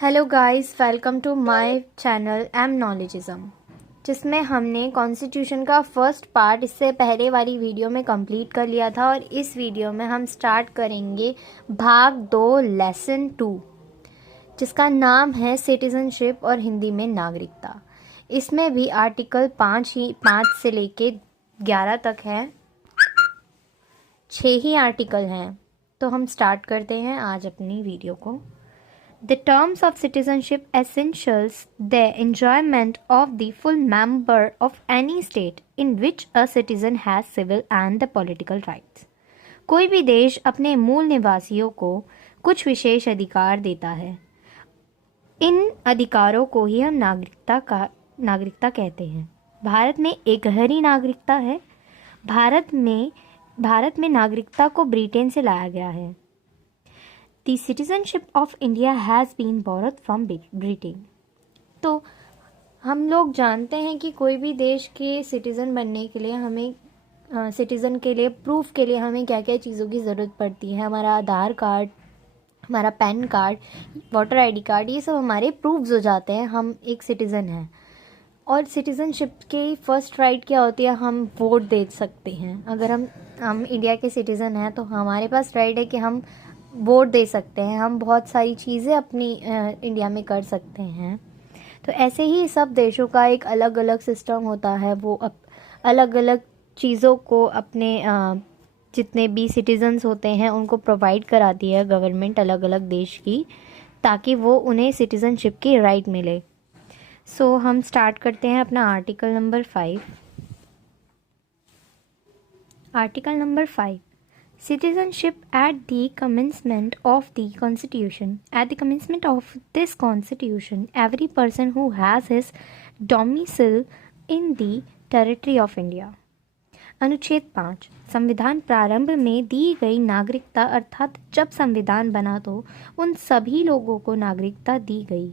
Hello guys, welcome to my channel M knowledgism, जिसमें हमने constitution का फर्स्ट पार्ट इससे पहले वाली वीडियो में कंप्लीट कर लिया था। और इस वीडियो में हम स्टार्ट करेंगे भाग 2 लेसन 2, जिसका नाम है सिटीजनशिप और हिंदी में नागरिकता। इसमें भी आर्टिकल 5 से लेके 11 तक है, 6 ही आर्टिकल हैं। तो हम स्टार्ट करते हैं आज अपनी वीडियो को। The terms of citizenship essentials the enjoyment of the full member of any state in which a citizen has civil and the political rights. कोई भी देश अपने मूल निवासियों को कुछ विशेष अधिकार देता है। इन अधिकारों को ही हम नागरिकता कहते हैं। भारत में एकहरी नागरिकता है। भारत में नागरिकता को ब्रिटेन से लाया गया है। The citizenship of India has been borrowed from Britain. तो हम लोग जानते हैं कि कोई भी देश के सिटीज़न बनने के लिए प्रूफ के लिए हमें क्या क्या चीज़ों की ज़रूरत पड़ती है। हमारा आधार कार्ड, हमारा pan card, voter ID card, ये सब हमारे प्रूफ्स हो जाते हैं हम एक सिटीज़न हैं। और सिटीज़नशिप के फर्स्ट राइट क्या होती है? हम वोट दे सकते हैं। अगर हम इंडिया के सिटीज़न हैं तो हमारे पास राइट है कि हम वोट दे सकते हैं। हम बहुत सारी चीज़ें अपनी इंडिया में कर सकते हैं। तो ऐसे ही सब देशों का एक अलग अलग सिस्टम होता है। वो अलग अलग चीज़ों को अपने जितने भी सिटीजन्स होते हैं उनको प्रोवाइड कराती है गवर्नमेंट अलग अलग देश की, ताकि वो उन्हें सिटीजनशिप की राइट मिले। सो हम स्टार्ट करते हैं अपना article number 5। Article number 5, Citizenship at the commencement of this constitution, every person who has his domicile in the territory of India. अनुच्छेद 5, संविधान प्रारंभ में दी गई नागरिकता, अर्थात जब संविधान बना तो उन सभी लोगों को नागरिकता दी गई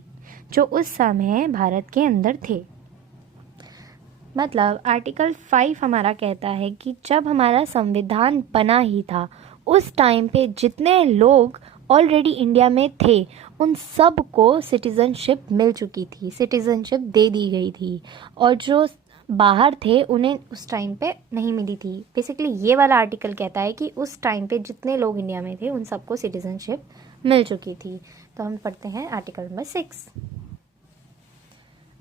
जो उस समय भारत के अंदर थे। मतलब आर्टिकल 5 हमारा कहता है कि जब हमारा संविधान बना ही था उस टाइम पे जितने लोग ऑलरेडी इंडिया में थे उन सब को सिटीज़नशिप मिल चुकी थी, सिटीज़नशिप दे दी गई थी। और जो बाहर थे उन्हें उस टाइम पे नहीं मिली थी। बेसिकली ये वाला आर्टिकल कहता है कि उस टाइम पे जितने लोग इंडिया में थे उन सबको सिटीज़नशिप मिल चुकी थी। तो हम पढ़ते हैं article number 6।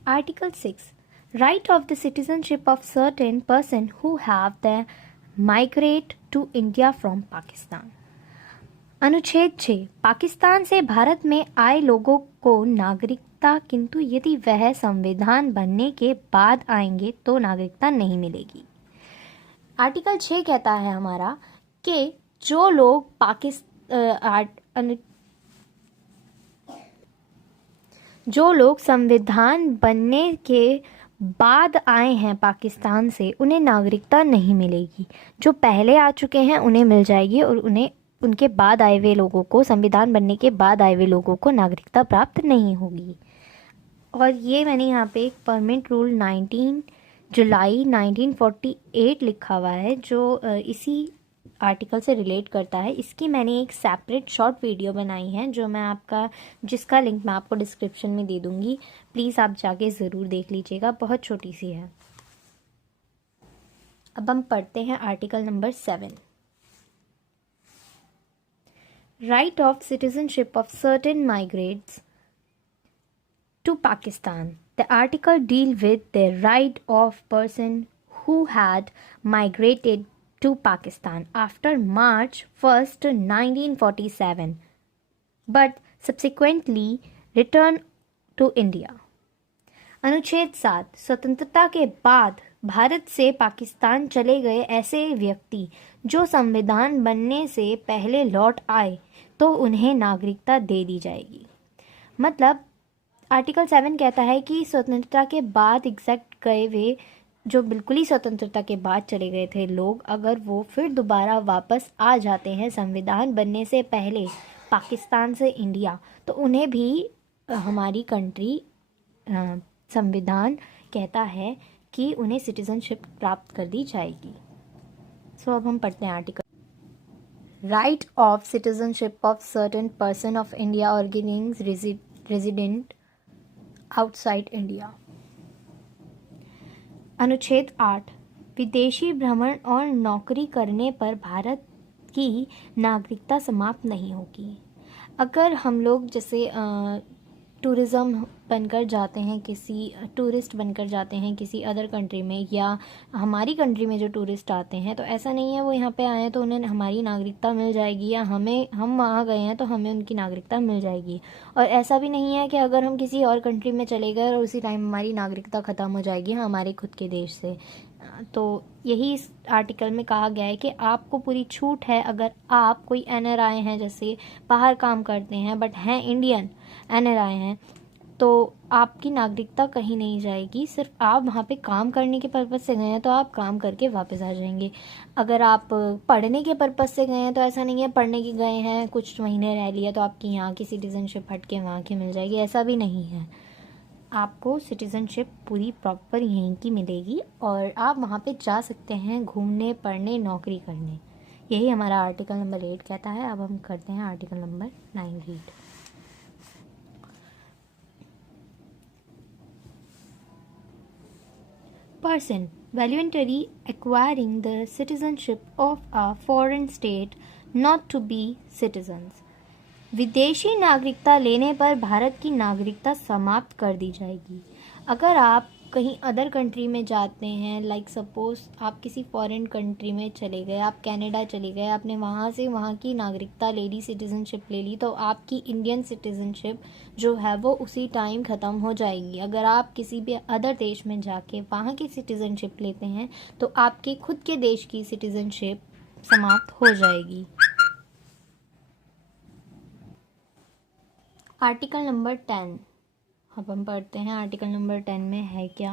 Article 6, right of the citizenship of certain person who have the migrate to India from Pakistan. अनुच्छेद 6, पाकिस्तान से भारत में आए लोगों को नागरिकता, किंतु यदि वह संविधान बनने के बाद आएंगे तो नागरिकता नहीं मिलेगी। आर्टिकल 6 कहता है हमारा कि जो लोग संविधान बनने के बाद आए हैं पाकिस्तान से उन्हें नागरिकता नहीं मिलेगी। जो पहले आ चुके हैं उन्हें मिल जाएगी और उनके बाद आए हुए लोगों को, संविधान बनने के बाद आए हुए लोगों को नागरिकता प्राप्त नहीं होगी। और ये मैंने यहाँ पे एक परमानेंट रूल 19 जुलाई 1948 लिखा हुआ है जो इसी आर्टिकल से रिलेट करता है। इसकी मैंने एक सेपरेट शॉर्ट वीडियो बनाई है जिसका लिंक मैं आपको डिस्क्रिप्शन में दे दूँगी। प्लीज़ आप जाके ज़रूर देख लीजिएगा, बहुत छोटी सी है। अब हम पढ़ते हैं article number 7। Right of citizenship of certain migrants to Pakistan. The article deal with the right of person who had migrated to Pakistan after March 1st, 1947, but subsequently returned to India. अनुच्छेद 7, स्वतंत्रता के बाद भारत से पाकिस्तान चले गए ऐसे व्यक्ति जो संविधान बनने से पहले लौट आए तो उन्हें नागरिकता दे दी जाएगी। मतलब आर्टिकल 7 कहता है कि स्वतंत्रता के बाद एग्जैक्ट गए हुए, जो बिल्कुल ही स्वतंत्रता के बाद चले गए थे लोग, अगर वो फिर दोबारा वापस आ जाते हैं संविधान बनने से पहले पाकिस्तान से इंडिया, तो उन्हें भी हमारी कंट्री संविधान कहता है कि उन्हें सिटीजनशिप प्राप्त कर दी जाएगी। सो अब हम पढ़ते हैं article. right of citizenship of certain person of India originating resident outside India. अनुच्छेद 8 विदेशी भ्रमण और नौकरी करने पर भारत की नागरिकता समाप्त नहीं होगी। अगर हम लोग जैसे टूरिज़्म बनकर जाते हैं, किसी टूरिस्ट बनकर जाते हैं किसी अदर कंट्री में, या हमारी कंट्री में जो टूरिस्ट आते हैं, तो ऐसा नहीं है वो यहाँ पे आए हैं तो उन्हें हमारी नागरिकता मिल जाएगी, या हम वहाँ गए हैं तो हमें उनकी नागरिकता मिल जाएगी। और ऐसा भी नहीं है कि अगर हम किसी और कंट्री में चले गए और उसी टाइम हमारी नागरिकता ख़त्म हो जाएगी हमारे खुद के देश से। तो यही इस आर्टिकल में कहा गया है कि आपको पूरी छूट है, अगर आप कोई NRI हैं, जैसे बाहर काम करते हैं बट हैं इंडियन NRI हैं, तो आपकी नागरिकता कहीं नहीं जाएगी। सिर्फ आप वहाँ पे काम करने के पर्पज़ से गए हैं तो आप काम करके वापस आ जाएंगे। अगर आप पढ़ने के पर्पज़ से गए हैं तो ऐसा नहीं है पढ़ने के गए हैं कुछ महीने रह लिया तो आपकी यहाँ की सिटीज़नशिप हट के वहाँ की मिल जाएगी, ऐसा भी नहीं है। आपको सिटीज़नशिप पूरी प्रॉपर यहीं की मिलेगी और आप वहाँ पे जा सकते हैं घूमने, पढ़ने, नौकरी करने। यही हमारा आर्टिकल नंबर 8 कहता है। अब हम करते हैं article number 9 read. Person voluntarily acquiring the citizenship of a foreign state not to be citizens. विदेशी नागरिकता लेने पर भारत की नागरिकता समाप्त कर दी जाएगी। अगर आप कहीं अदर कंट्री में जाते हैं, लाइक सपोज आप किसी फॉरेन कंट्री में चले गए, आप कनाडा चले गए, आपने वहाँ से वहाँ की नागरिकता ले ली, सिटीज़नशिप ले ली, तो आपकी इंडियन सिटीज़नशिप जो है वो उसी टाइम ख़त्म हो जाएगी। अगर आप किसी भी अदर देश में जाके वहाँ की सिटीज़नशिप लेते हैं तो आपके खुद के देश की सिटीज़नशिप समाप्त हो जाएगी। आर्टिकल नंबर 10 अब हम पढ़ते हैं। आर्टिकल नंबर 10 में है क्या?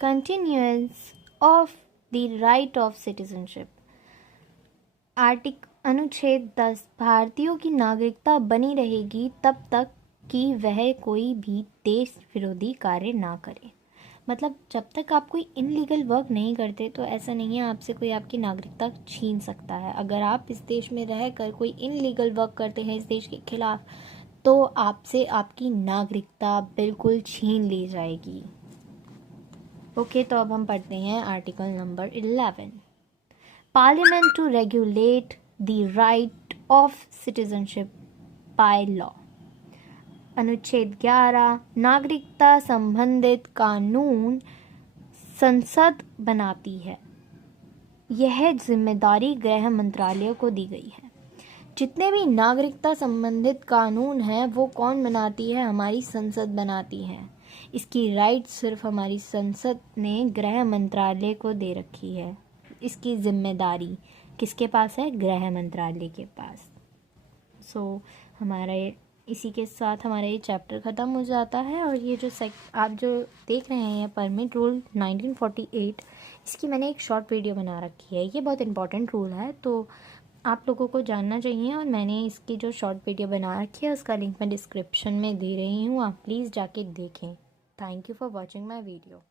Continuance of the right of citizenship. अनुच्छेद 10 भारतीयों की नागरिकता बनी रहेगी तब तक कि वह कोई भी देश विरोधी कार्य ना करे। मतलब जब तक आप कोई इनलीगल वर्क नहीं करते तो ऐसा नहीं है आपसे कोई आपकी नागरिकता छीन सकता है। अगर आप इस देश में रहकर कोई इनलीगल वर्क करते हैं इस देश के खिलाफ तो आपसे आपकी नागरिकता बिल्कुल छीन ली जाएगी। ओके, तो अब हम पढ़ते हैं article number 11। Parliament to regulate the right of citizenship by law. अनुच्छेद 11 नागरिकता संबंधित कानून संसद बनाती है। यह जिम्मेदारी गृह मंत्रालय को दी गई है। जितने भी नागरिकता संबंधित कानून हैं वो कौन बनाती है? हमारी संसद बनाती है। इसकी राइट सिर्फ हमारी संसद ने गृह मंत्रालय को दे रखी है। इसकी जिम्मेदारी किसके पास है? गृह मंत्रालय के पास। हमारे इसी के साथ हमारा ये चैप्टर ख़त्म हो जाता है। और ये जो आप जो देख रहे हैं परमिट रूल 1948, इसकी मैंने एक शॉर्ट वीडियो बना रखी है। ये बहुत इंपॉर्टेंट रूल है तो आप लोगों को जानना चाहिए, और मैंने इसकी जो शॉर्ट वीडियो बना रखी है उसका लिंक मैं डिस्क्रिप्शन में दे रही हूँ, आप प्लीज़ जाके देखें। Thank you for watching my video.